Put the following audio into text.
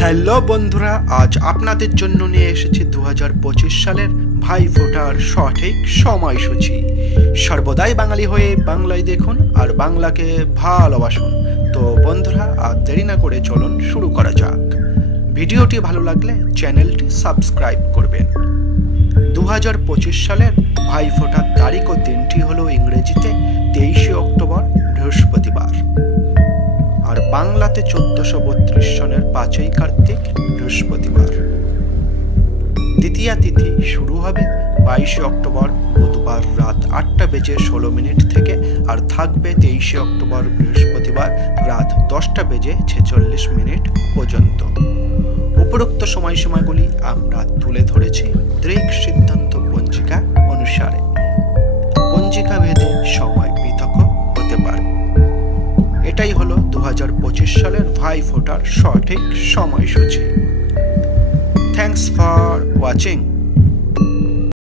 Hello বন্ধুরা, আজ আপনাদের জন্য নিয়ে এসেছি 2025 সালের ভাইফোঁটার সঠিক সময়সূচি। সর্বদাই বাঙালি হয়ে বাংলায় দেখুন আর বাংলাকে ভালোবাসুন। তো বন্ধুরা, আর দেরি না করে চলুন শুরু করা যাক। ভিডিওটি ভালো লাগলে চ্যানেলটি সাবস্ক্রাইব করবেন। 2025 সালের ভাইফোঁটার তারিখ ও দিনটি হলো ইংরেজিতে 23 অক্টোবর বৃহস্পতিবার, আর বাংলাতে 1432 সনের 5ই কার্তিক বৃহস্পতিবার। দ্বিতীয়া তিথি শুরু হবে 22 অক্টোবর বুধবার রাত 8:16 থেকে আর থাকবে 23 অক্টোবর বৃহস্পতিবার রাত 10:46 পর্যন্ত। উপরোক্ত সময়সীমাগুলি আমরা তুলে ধরেছি দৃক সিদ্ধান্ত পঞ্জিকা অনুসারে। পঞ্জিকা ভেদে সময় পৃথক হতে পারে। এটাই হলো 2025 সালের ভাইফোঁটার সঠিক সময়সূচি। Thanks for watching.